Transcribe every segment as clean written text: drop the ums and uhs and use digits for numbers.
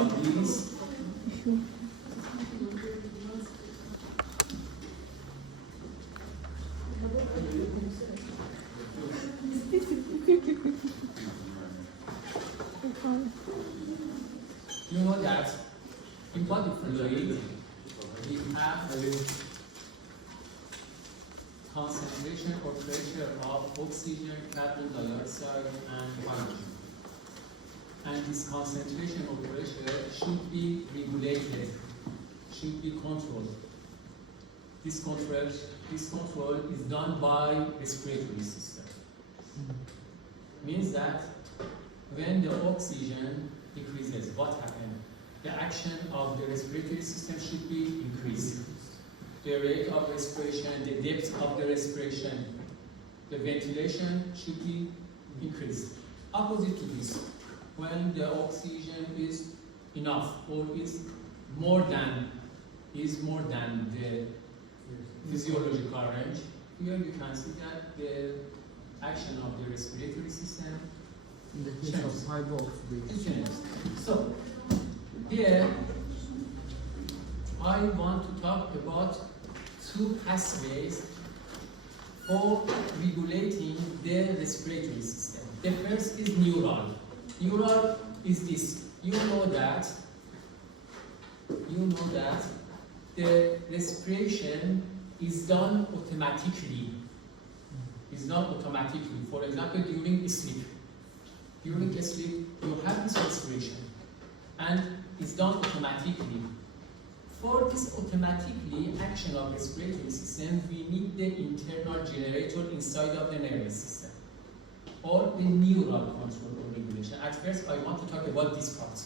of these you know that in body fluid we have a concentration or pressure of oxygen, carbon dioxide, and hydrogen. And this concentration or pressure should be regulated, should be controlled. This control is done by respiratory system. Means that when the oxygen decreases, what happens? The action of the respiratory system should be increased. The rate of respiration, the depth of the respiration, the ventilation should be increased. Opposite to this, when the oxygen is enough or is more than the physiological range, here you can see that the action of the respiratory system in the case of changes. So here I want to talk about two pathways for regulating the respiratory system. The first is neural. Neural is this. You know that the respiration is done automatically. It's done automatically. For example, during sleep. During sleep, you have this respiration, and it's done automatically. For this automatically action of respiratory system, we need the internal generator inside of the nervous system, or the neural control or regulation. At first, I want to talk about this part.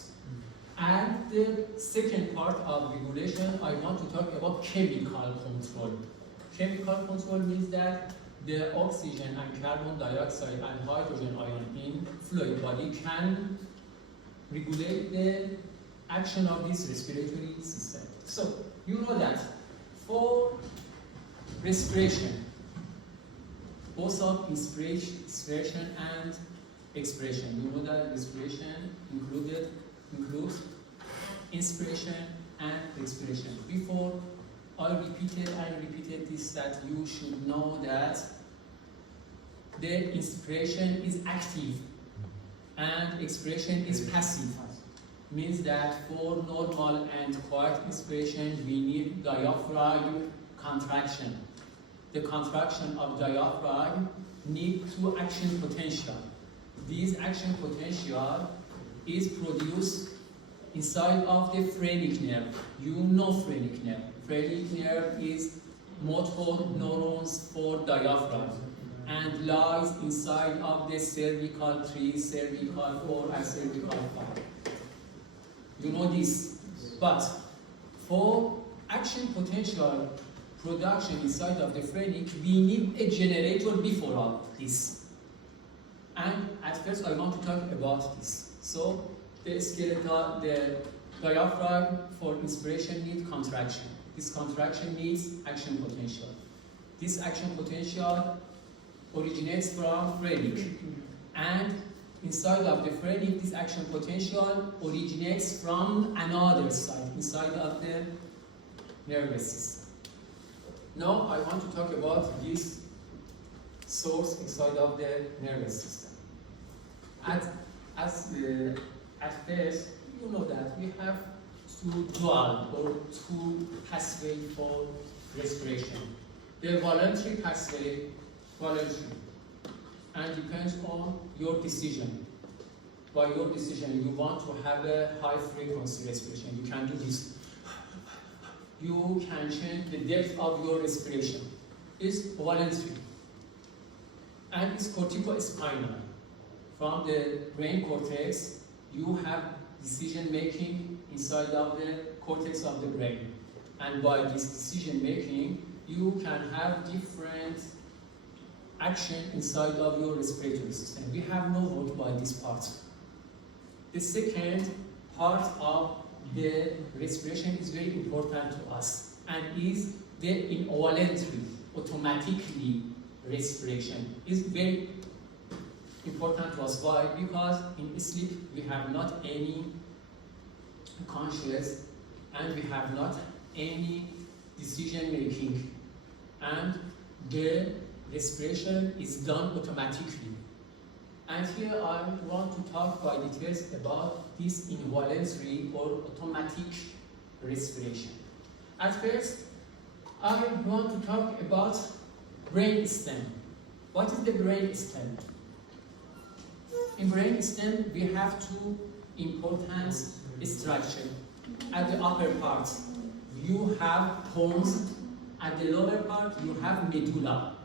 And the second part of regulation, I want to talk about chemical control. Chemical control means that the oxygen and carbon dioxide and hydrogen ion in fluid body can regulate the action of this respiratory system. So, you know that for respiration, both of inspiration and expiration, you know that respiration includes inspiration and expiration. Before I repeated this, that you should know that the inspiration is active and expiration is passive. Means that for normal and quiet inspiration, we need diaphragm contraction. The contraction of diaphragm needs two action potential. This action potential is produced inside of the phrenic nerve. You know phrenic nerve. Phrenic nerve is motor neurons for diaphragm and lies inside of the cervical 3, cervical 4, and cervical 5. You know this. But for action potential production inside of the phrenic, we need a generator before all this. And at first I want to talk about this. So the skeletal, the diaphragm for inspiration needs contraction. This contraction needs action potential. This action potential originates from phrenic. And inside of the phrenic, this action potential originates from another side, inside of the nervous system. Now I want to talk about this source inside of the nervous system. At first, you know that we have two dual or two pathways for respiration. The voluntary pathway, and depends on your decision. By your decision, you want to have a high frequency respiration. You can do this. You can change the depth of your respiration. It's voluntary. And it's corticospinal. From the brain cortex, you have decision making inside of the cortex of the brain. And by this decision making, you can have different action inside of your respiratory system. We have no vote by this part. The second part of the respiration is very important to us and is the involuntary, automatically respiration. Is very important to us. Why? Because in sleep we have not any conscious, and we have not any decision making, and the respiration is done automatically. And here I want to talk by details about this involuntary or automatic respiration. At first, I want to talk about brain stem. What is the brain stem? In brain stem, we have two important structures. At the upper part, you have pons. At the lower part, you have medulla.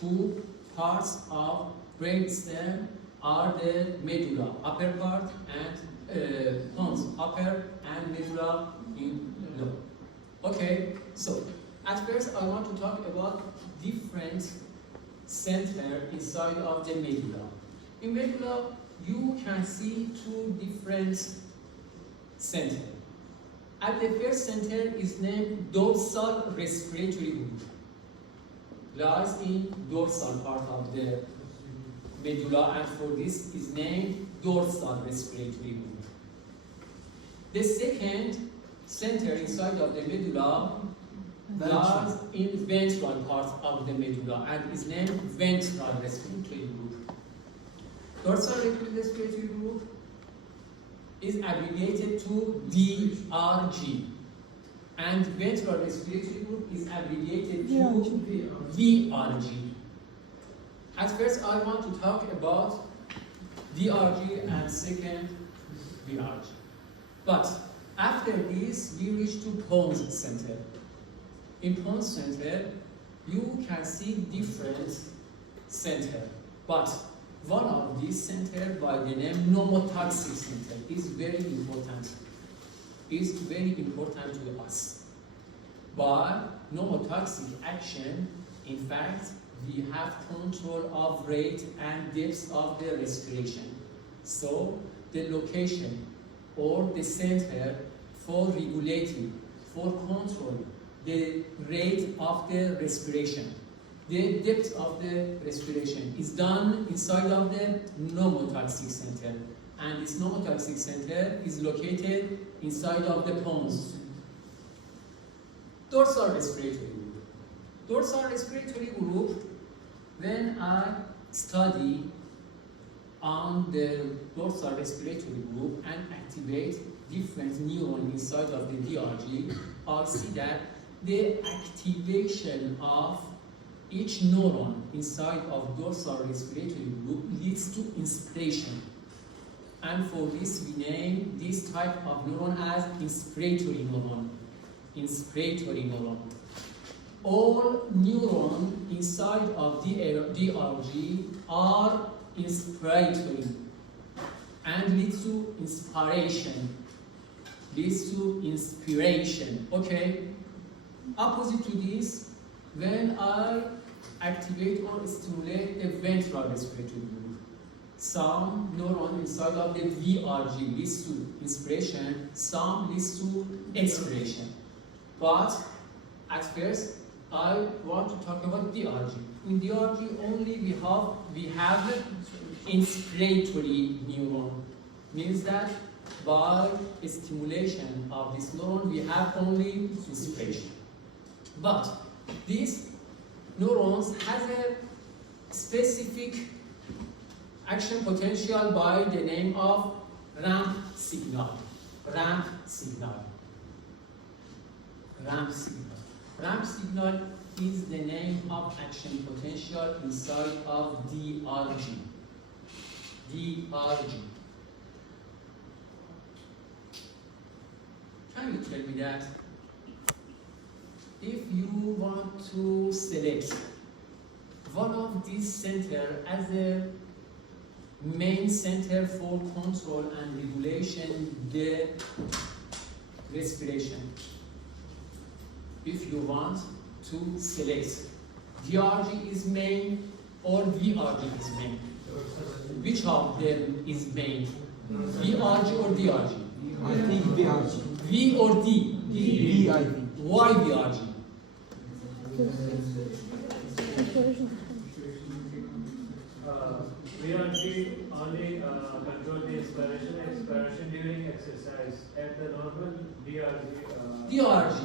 Two parts of brain stem are the medulla, upper part, and pons, upper, and medulla in lower. Okay, so at first I want to talk about different center inside of the medulla. In medulla, you can see two different centers. At the first center is named dorsal respiratory group. Lies in dorsal part of the medulla, and for this is named dorsal respiratory group. The second center inside of the medulla lies in ventral part of the medulla and is named ventral respiratory group. Dorsal respiratory group is abbreviated to DRG, and ventral respiratory group is abbreviated to VRG. At first, I want to talk about DRG and second VRG. But after this, we reach to pons center. In pons center, you can see different center, but one of these center by the name pneumotoxic center is very important. Is very important to us. By pneumotoxic action, in fact, we have control of rate and depth of the respiration. So the location or the center for regulating, for control the rate of the respiration, the depth of the respiration is done inside of the pneumotoxic center. And this pneumotoxic center is located inside of the pons. Dorsal respiratory group. Dorsal respiratory group, when I study on the dorsal respiratory group and activate different neurons inside of the DRG, I'll see that the activation of each neuron inside of dorsal respiratory group leads to inspiration. And for this, we name this type of neuron as inspiratory neuron. Inspiratory neuron. All neurons inside of the DRG are inspiratory and lead to inspiration. Leads to inspiration. Okay. Opposite to this, when I activate or stimulate the ventral respiratory group, some neuron inside of the VRG leads to inspiration, some leads to expiration. But at first, I want to talk about DRG. In DRG only we have inspiratory neuron. Means that by stimulation of this neuron we have only inspiration. But these neurons have a specific action potential by the name of ramp signal. Ramp signal. Ramp signal. Ramp signal is the name of action potential inside of DRG. DRG. Can you tell me that if you want to select one of these centers as a main center for control and regulation the respiration, if you want to select DRG is main or VRG is main, which of them is main? VRG or DRG? I think VRG. V or D? V, I think. Why VRG? VRG only control the expiration during exhalation. At the normal DRG. DRG.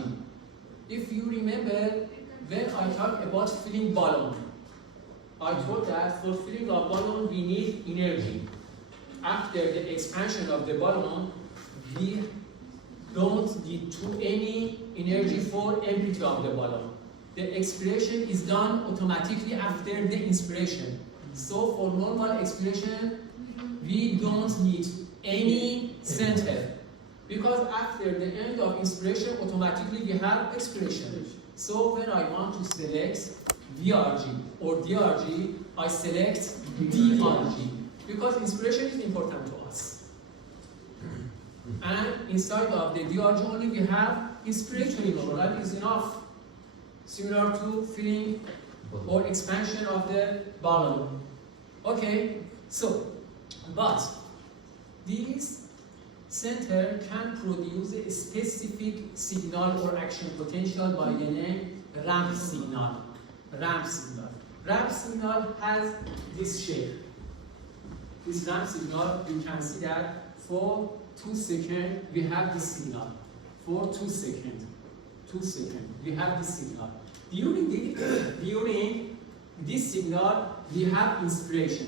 If you remember, when I talked about filling balloon, I told that for filling a balloon we need energy. After the expansion of the balloon, we don't need any energy for empty of the balloon. The expiration is done automatically after the inspiration. So for normal expiration, we don't need any center, because after the end of inspiration, automatically we have expiration. So when I want to select VRG or DRG, I select DRG, because inspiration is important to us. And inside of the DRG only we have inspiratory number, that is enough. Similar to filling or expansion of the balloon. Okay, so, but this center can produce a specific signal or action potential by the name ramp signal. Ramp signal. Ramp signal has this shape. This ramp signal, you can see that for 2 seconds we have this signal. For 2 seconds, we have this signal. During this signal, we have inspiration.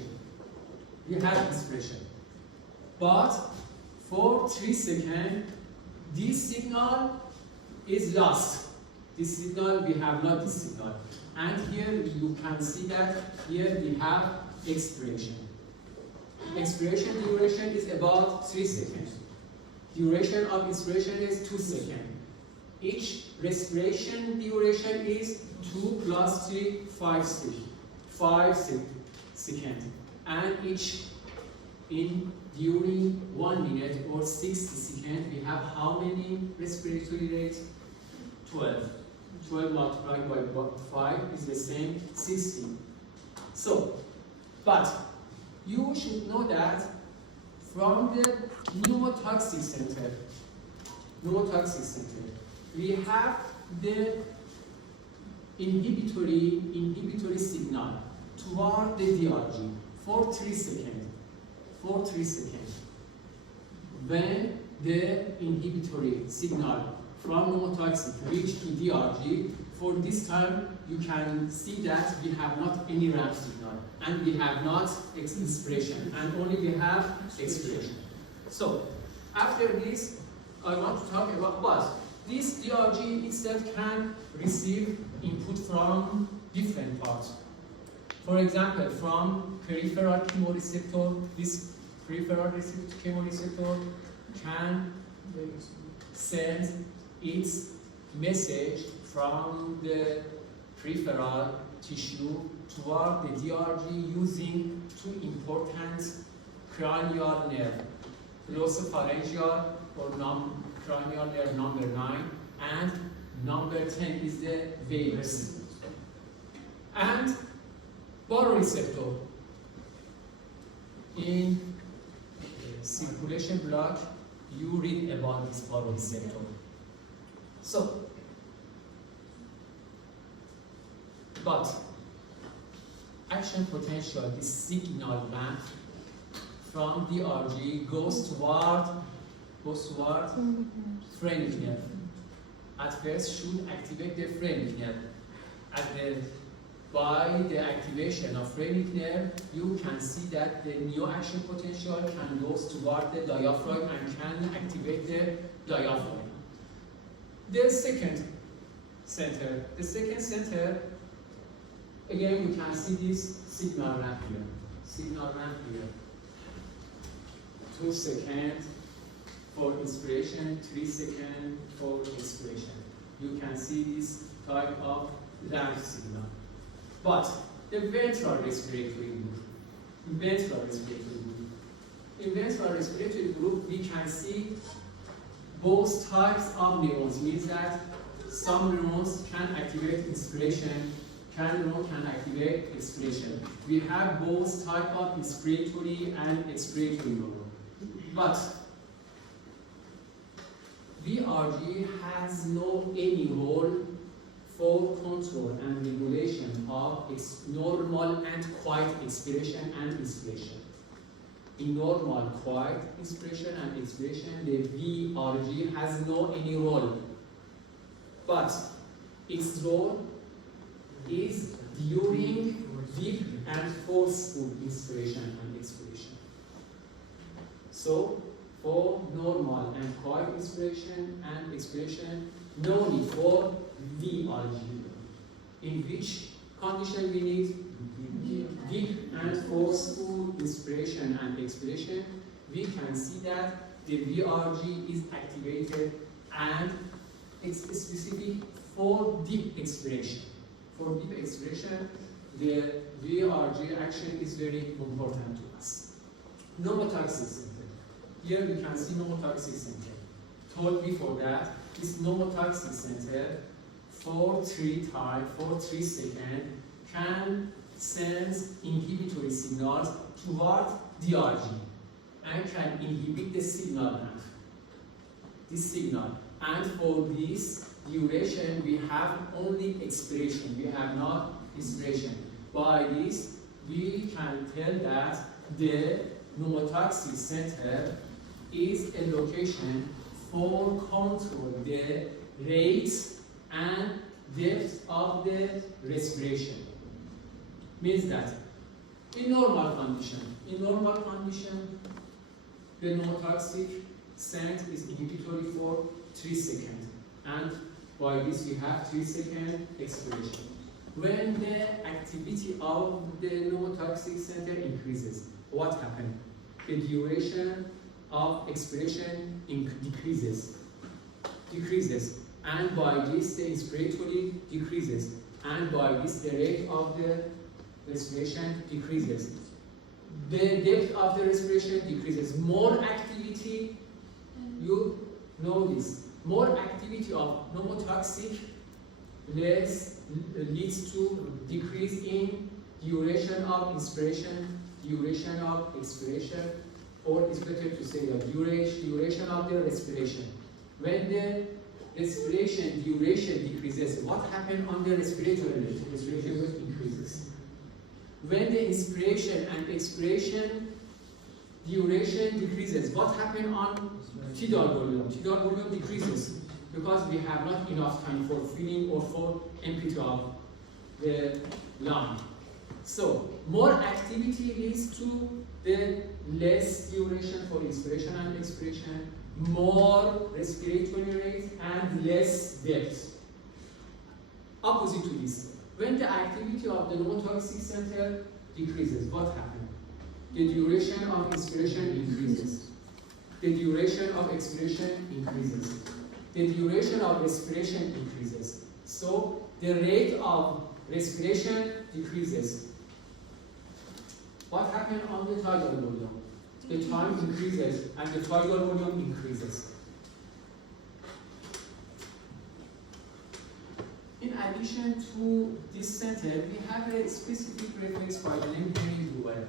But for 3 seconds, this signal is lost. This signal, we have not this signal. And here you can see that here we have expiration. Expiration duration is about 3 seconds. Duration of inspiration is 2 seconds. Each respiration duration is 2 plus 3, 5 seconds. And each during 1 minute or 60 seconds, we have how many respiratory rates? 12. 12 multiplied by 5 is the same 60. So, but you should know that from the neurotoxic center, we have the inhibitory signal toward the DRG for 3 seconds. When the inhibitory signal from neurotoxic reach to DRG, for this time you can see that we have not any ramp signal and we have not inspiration, and only we have expiration. So after this, I want to talk about what this DRG itself can receive input from different parts. For example, from peripheral chemoreceptor, this peripheral chemoreceptor can send its message from the peripheral tissue toward the DRG using 2 important cranial nerves, glossopharyngeal or cranial nerve number 9, and number 10 is the vagus. And baroreceptor. In circulation block, you read about this baroreceptor. So, but action potential, this signal bank from DRG goes toward phrenic nerve. At first should activate the phrenic nerve. By the activation of phrenic nerve, you can see that the new action potential can go toward the diaphragm and can activate the diaphragm. The second center, again you can see this signal ramp here. 2 seconds for inspiration, 3 seconds for expiration. You can see this type of ramp signal. But the ventral respiratory group, in ventral respiratory group, we can see both types of neurons. Means that some neurons can activate inspiration, neuron can activate expiration. We have both type of inspiratory and expiratory neuron. But VRG has no any role for control and regulation of normal and quiet expiration and inspiration. in normal quiet inspiration and expiration, the VRG has no any role. But its role is during deep and forceful inspiration and expiration. So, for normal and quiet inspiration and expiration, no need for VRG. In which condition we need deep and forceful inspiration and expiration? We can see that the VRG is activated and it's specific for deep expiration. For deep expiration, the VRG action is very important to us. Pneumotoxic center. Here we can see pneumotoxic center. Told before that, this pneumotoxic center for 3 seconds can send inhibitory signals toward DRG and can inhibit the signal ramp. This signal. And for this duration, we have only expiration. We have not inspiration. By this, we can tell that the pneumotoxic center is a location for control the rate and depth of the respiration. Means that in normal condition, the pneumotoxic scent is inhibitory for 3 seconds, and by this we have 3 second expiration. When the activity of the pneumotoxic center increases, what happens? The duration of expiration decreases, and by this the inspiratory decreases, and by this the rate of the respiration decreases. The depth of the respiration decreases. More activity, you know this, more activity of pneumotoxic leads to decrease in duration of inspiration, duration of expiration, or it's better to say the duration of the respiration. When the respiration duration decreases, what happens on the respiratory rate? Respiration rate increases. When the inspiration and expiration duration decreases, what happens on tidal volume? Tidal volume decreases because we have not enough time for filling or for empty of the lung. So, more activity leads to the less duration for inspiration and expiration, more respiratory rate, and less depth. Opposite to this, when the activity of the pneumotoxic center decreases, what happens? The duration of inspiration increases. The duration of expiration increases. The duration of respiration increases. So, the rate of respiration decreases. What happens on the tidal volume? The time increases and the tidal volume increases. In addition to this center, we have a specific reference by the name Herring-Brewer.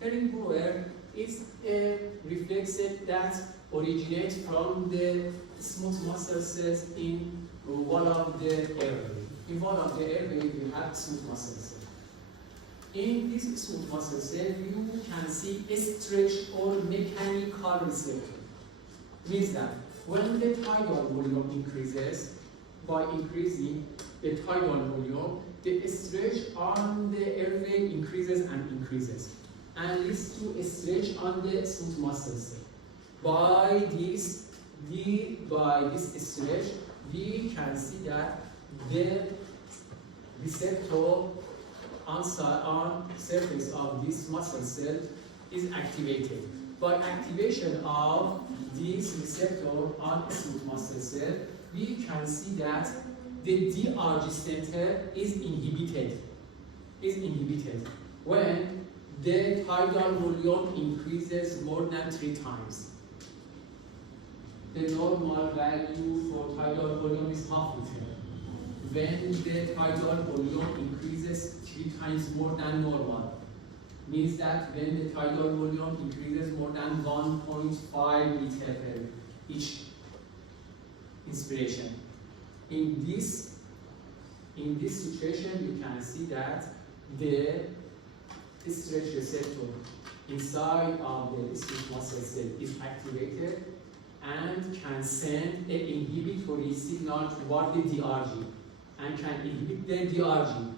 Herring-Brewer is a reflex that originates from the smooth muscle cells in one of the airway. In one of the airway, we have smooth muscle cells. In this smooth muscle cell, you can see a stretch or mechanical receptor. Means that when the tidal volume increases, by increasing the tidal volume, the stretch on the airway increases and increases, and leads to a stretch on the smooth muscle cell. By this stretch, we can see that the receptor on surface of this muscle cell is activated. By activation of this receptor on smooth muscle cell, we can see that the DRG center is inhibited. When the tidal volume increases more than 3 times. The normal value for tidal volume is half liter. When the tidal volume increases 3 times more than normal, means that when the tidal volume increases more than 1.5 liter per each inspiration. In this situation, you can see that the stretch receptor inside of the ischemic muscle cell is activated and can send an inhibitory signal toward the DRG and can inhibit the DRG.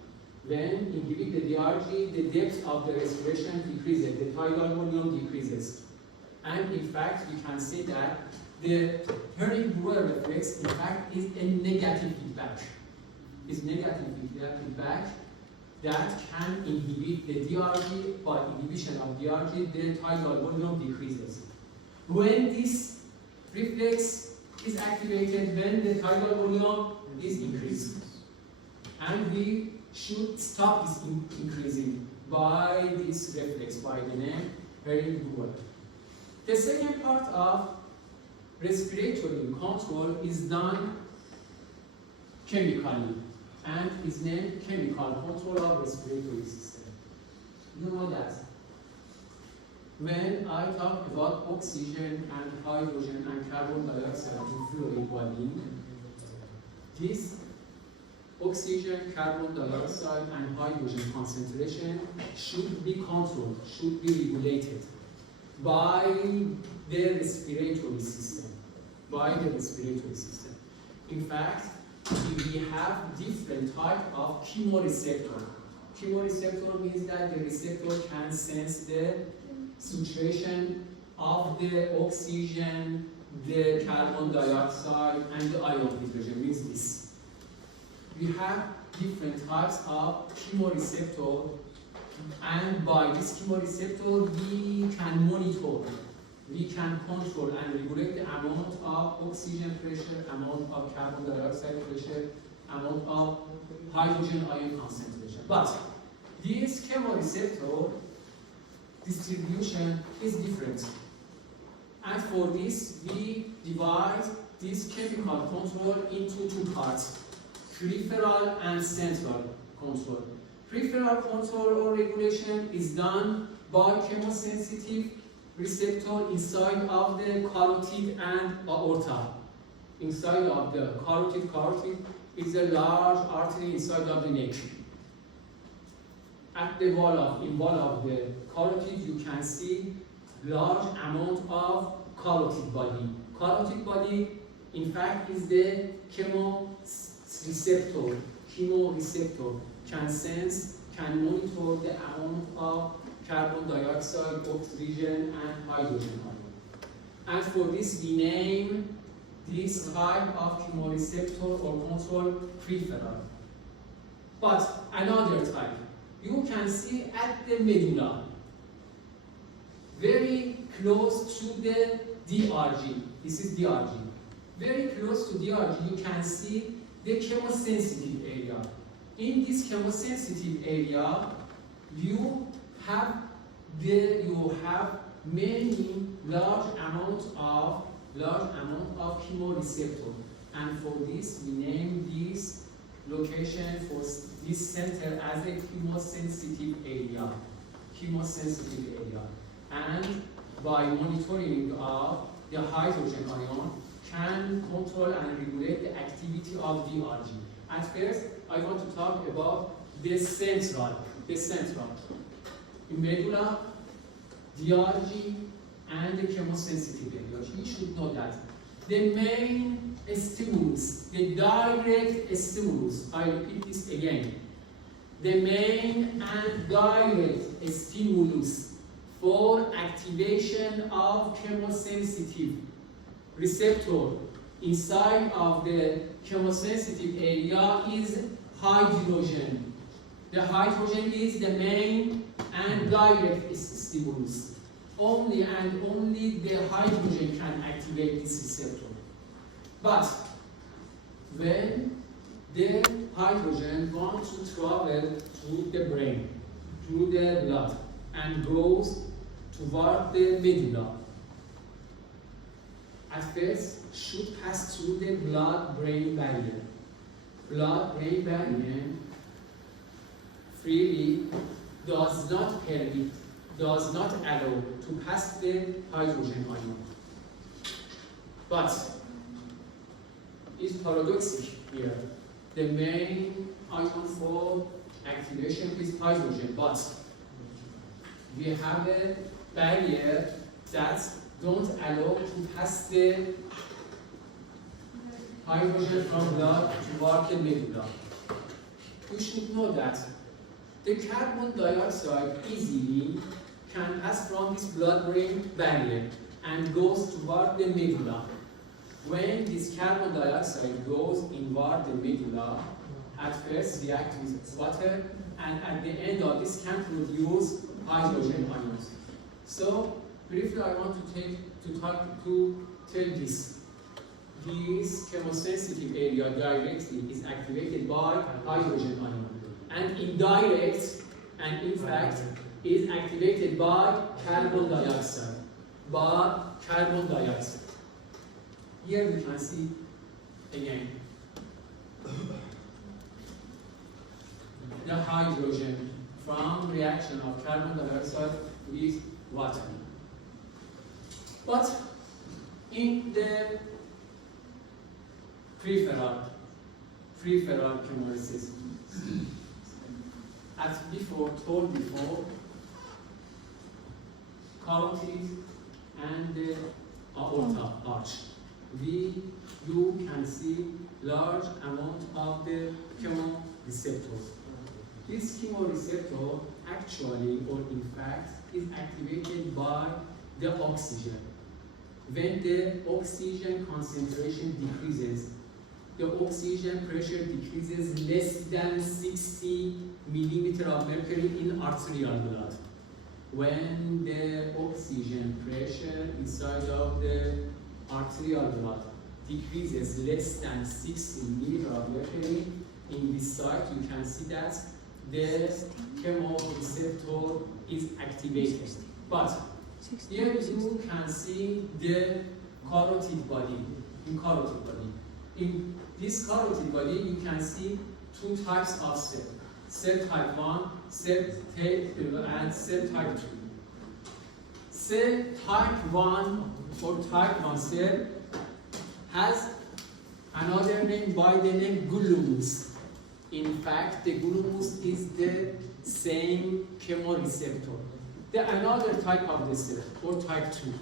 When inhibit the DRG, the depth of the respiration decreases, the tidal volume decreases. And in fact, we can say that the Herring-Brewer reflex, in fact, is a negative feedback. It's negative feedback that can inhibit the DRG. By inhibition of DRG, the tidal volume decreases. When this reflex is activated, when the tidal volume is increased. And we should stop this increasing by this reflex, by the name Herring-Brewer. The second part of respiratory control is done chemically and is named chemical control of respiratory system. You know that when I talk about oxygen and hydrogen and carbon dioxide in fluid body, this oxygen, carbon dioxide and hydrogen concentration should be controlled, should be regulated by the respiratory system. In fact, we have different types of chemoreceptor. Chemoreceptor means that the receptor can sense the situation of the oxygen, the carbon dioxide, and the ion hydrogen, means this. We have different types of chemoreceptor, and by this chemoreceptor, we can monitor, we can control and regulate the amount of oxygen pressure, amount of carbon dioxide pressure, amount of hydrogen ion concentration. But this chemoreceptor distribution is different. And for this, we divide this chemical control into two parts, peripheral and central control. Peripheral control or regulation is done by chemosensitive receptor inside of the carotid and aorta. Inside of the carotid is a large artery inside of the neck. At the wall of the carotid, you can see large amount of carotid body. Carotid body, in fact, is the chemoreceptor. Chemoreceptor can sense, can monitor the amount of carbon dioxide, oxygen, and hydrogen ion. And for this, we name this type of chemoreceptor or control peripheral. But another type, you can see at the medulla, very close to the DRG. This is DRG. Very close to DRG, you can see the chemosensitive area. In this chemosensitive area, you have many large amount of chemoreceptor, and for this we name this location for this center as a chemosensitive area. And by monitoring of the hydrogen ion, can control and regulate the activity of DRG. At first, I want to talk about the central. In medulla, DRG, and the chemosensitive area. You should know that. The main stimulus, the direct stimulus, I repeat this again. The main and direct stimulus for activation of chemosensitive receptor inside of the chemosensitive area is hydrogen. The hydrogen is the main and direct stimulus. Only and only the hydrogen can activate this receptor. But when the hydrogen wants to travel to the brain, through the blood, and goes toward the medulla, at first should pass through the blood-brain barrier. Blood-brain barrier freely does not permit, does not allow to pass the hydrogen ion. But it's paradoxic here. The main ion for activation is hydrogen, but we have a barrier that don't allow to pass the hydrogen from blood toward the medulla. You should know that the carbon dioxide easily can pass from this blood-brain barrier and goes toward the medulla. When this carbon dioxide goes inward the medulla, at first react with water, and at the end of this can produce hydrogen ions. So briefly, I want to tell this. This chemosensitive area directly is activated by hydrogen ion, and indirect, and in fact, is activated by carbon dioxide. Here we can see again the hydrogen from reaction of carbon dioxide with water. But in the peripheral chemolysis, as told before, carotid and the aorta arch, you can see large amount of the chemoreceptors. This chemoreceptor actually, or in fact, is activated by the oxygen. When the oxygen concentration decreases, the oxygen pressure decreases less than 60 millimeter of mercury in arterial blood. When the oxygen pressure inside of the arterial blood decreases less than 60 millimeter of mercury, in this site you can see that the chemoreceptor is activated. But here you can see the carotid body. In this carotid body, you can see two types of cell. Cell type 1, cell type 2, and cell type 2. Cell type 1 or type 1 cell has another name by the name glumus. In fact, the glumus is the same chemoreceptor. The another type of the cell, or type 2,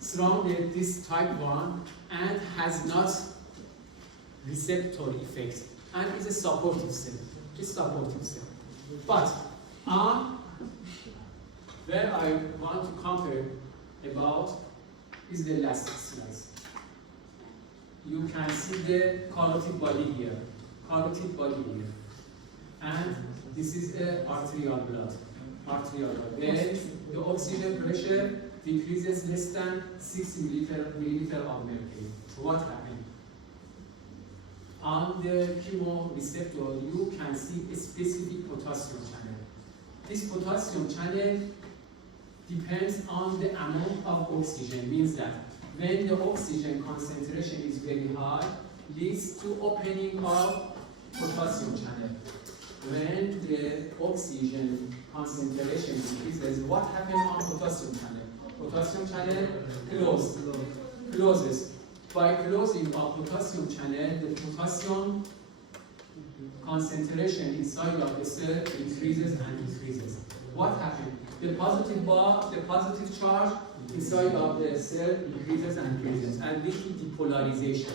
surrounded this type 1 and has not receptor effect and is a supportive cell. But where I want to compare about is the last slide. You can see the carotid body here, and this is the arterial blood. When the oxygen pressure decreases less than 60 millimeter of mercury. What happened? On the chemoreceptor, you can see a specific potassium channel. This potassium channel depends on the amount of oxygen, means that when the oxygen concentration is very high, leads to opening of potassium channel. When the oxygen concentration decreases, what happens on potassium channel? Potassium channel closes. By closing of potassium channel, the potassium concentration inside of the cell increases and decreases. What happens? The positive charge inside of the cell increases and decreases, and leads to depolarization.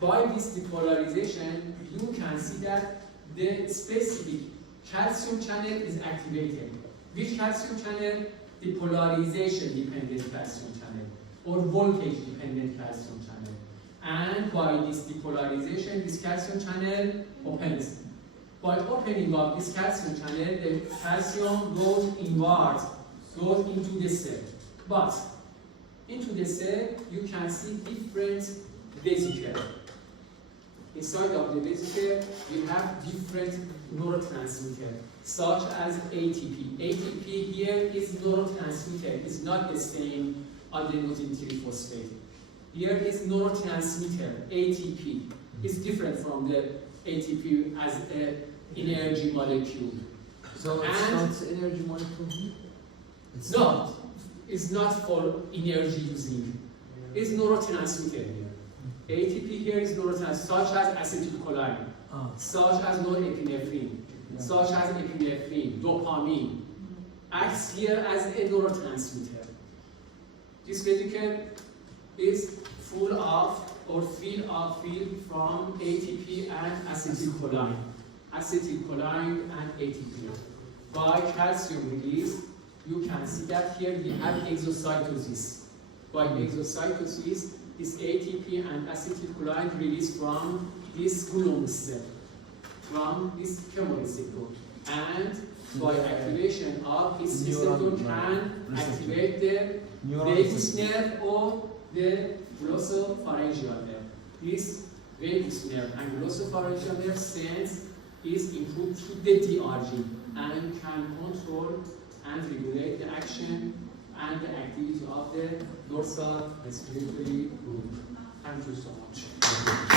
By this depolarization, you can see that the specific calcium channel is activated. Which calcium channel? The polarization-dependent calcium channel, or voltage-dependent calcium channel. And by this depolarization, this calcium channel opens. By opening of this calcium channel, the calcium goes inwards, goes into the cell. But into the cell, you can see different vesicles. Inside of the vesicle, we have different neurotransmitters, such as ATP. ATP here is neurotransmitter. It's not the same adenosine triphosphate. Here is neurotransmitter, ATP. It's different from the ATP as an energy molecule. So it's not energy molecule? It's not for energy using. It's neurotransmitter. ATP here is neurotransmitter, such as acetylcholine, such as norepinephrine, such as epinephrine, dopamine, acts here as a neurotransmitter. This vesicle is full of or filled from ATP and acetylcholine. Acetylcholine and ATP. By calcium release, you can see that here we have exocytosis. By exocytosis, this ATP and acetylcholine released from this gluon cell, from this chemoreceptor. And by activation of this receptor can activate the vagus nerve or the glossopharyngeal nerve. This vagus nerve and glossopharyngeal nerve sense is input to the DRG and can control and regulate the action and the activity of the dorsal respiratory group. Thank you so much.